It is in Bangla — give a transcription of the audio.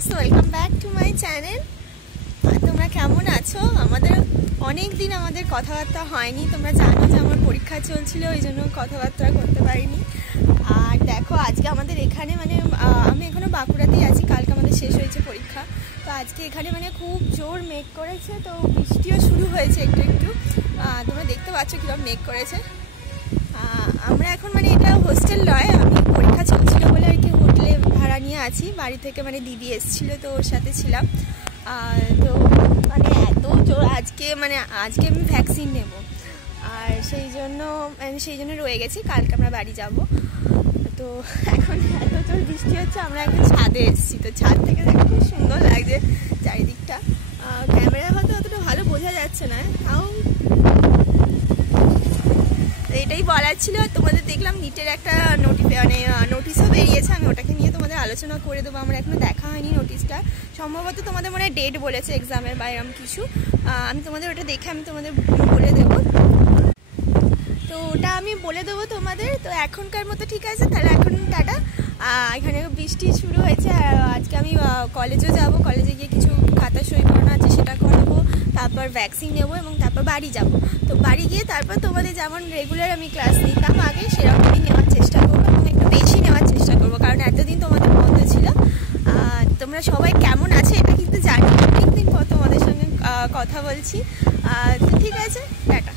Friends, welcome back to my channel. তোমরা কেমন আছো? আমাদের অনেক দিন আমাদের কথাবার্তা হয়নি। তোমরা জানো যে আমার পরীক্ষা চলছিল, ওই জন্য কথাবার্তা করতে পারিনি। আর দেখো আজকে আমাদের এখানে আমি এখনও বাঁকুড়াতেই আছি। কালকে আমাদের শেষ হয়েছে পরীক্ষা, তো আজকে এখানে খুব জোর মেঘ করেছে, তো বৃষ্টিও শুরু হয়েছে একটু একটু। তোমরা দেখতে পাচ্ছ কীরকম মেঘ করেছে। আমরা এখন এটা হোস্টেল নয়, আমি পরীক্ষা চলছিল বলে আর কি হোটেলে ভাড়া নিয়ে আছি। বাড়ি থেকে দিদি এসেছিলো, তো ওর সাথে ছিলাম। তো এত জোর আজকে আজকে আমি ভ্যাকসিন নেব, আর সেই জন্য রয়ে গেছি। কালকে আমরা বাড়ি যাব। তো এখন এত জোর বৃষ্টি হচ্ছে, আমরা এখন ছাদে এসেছি। তো ছাদ থেকে দেখো খুব সুন্দর লাগছে চারিদিকটা। ক্যামেরা হয়তো অতটা ভালো বোঝা যাচ্ছে না, তাও এটাই বলার ছিল। তোমাদের দেখলাম নিটের একটা নোটিশও বেরিয়েছে, আমি ওটাকে নিয়ে তোমাদের আলোচনা করে দেবো। আমার এখনো দেখা হয়নি নোটিশটা, সম্ভবত তোমাদের ডেট বলেছে এক্সামের বা এরকম কিছু। আমি তোমাদের ওটা দেখে আমি তোমাদের বলে দেবো। তো ওটা আমি বলে দেবো তোমাদের। তো এখনকার মতো ঠিক আছে, তাহলে এখন টাটা। এখানে বৃষ্টি শুরু হয়েছে, আর আজকে আমি কলেজেও যাব। কলেজে গিয়ে কিছু খাতা সই করানো আছে, সেটা করাবো। তারপর ভ্যাকসিন নেবো এবং তারপর বাড়ি যাব। তো বাড়ি গিয়ে তারপর তোমাদের যেমন রেগুলার আমি ক্লাস নিতাম আগে, সেরকমই নেওয়ার চেষ্টা করবো এবং একটু বেশি নেওয়ার চেষ্টা করবো, কারণ এতদিন তোমাদের বন্ধ ছিল। তোমরা সবাই কেমন আছো এটা কিন্তু জানি, অনেকদিন পর তোমাদের সঙ্গে কথা বলছি। তো ঠিক আছে, টাটা।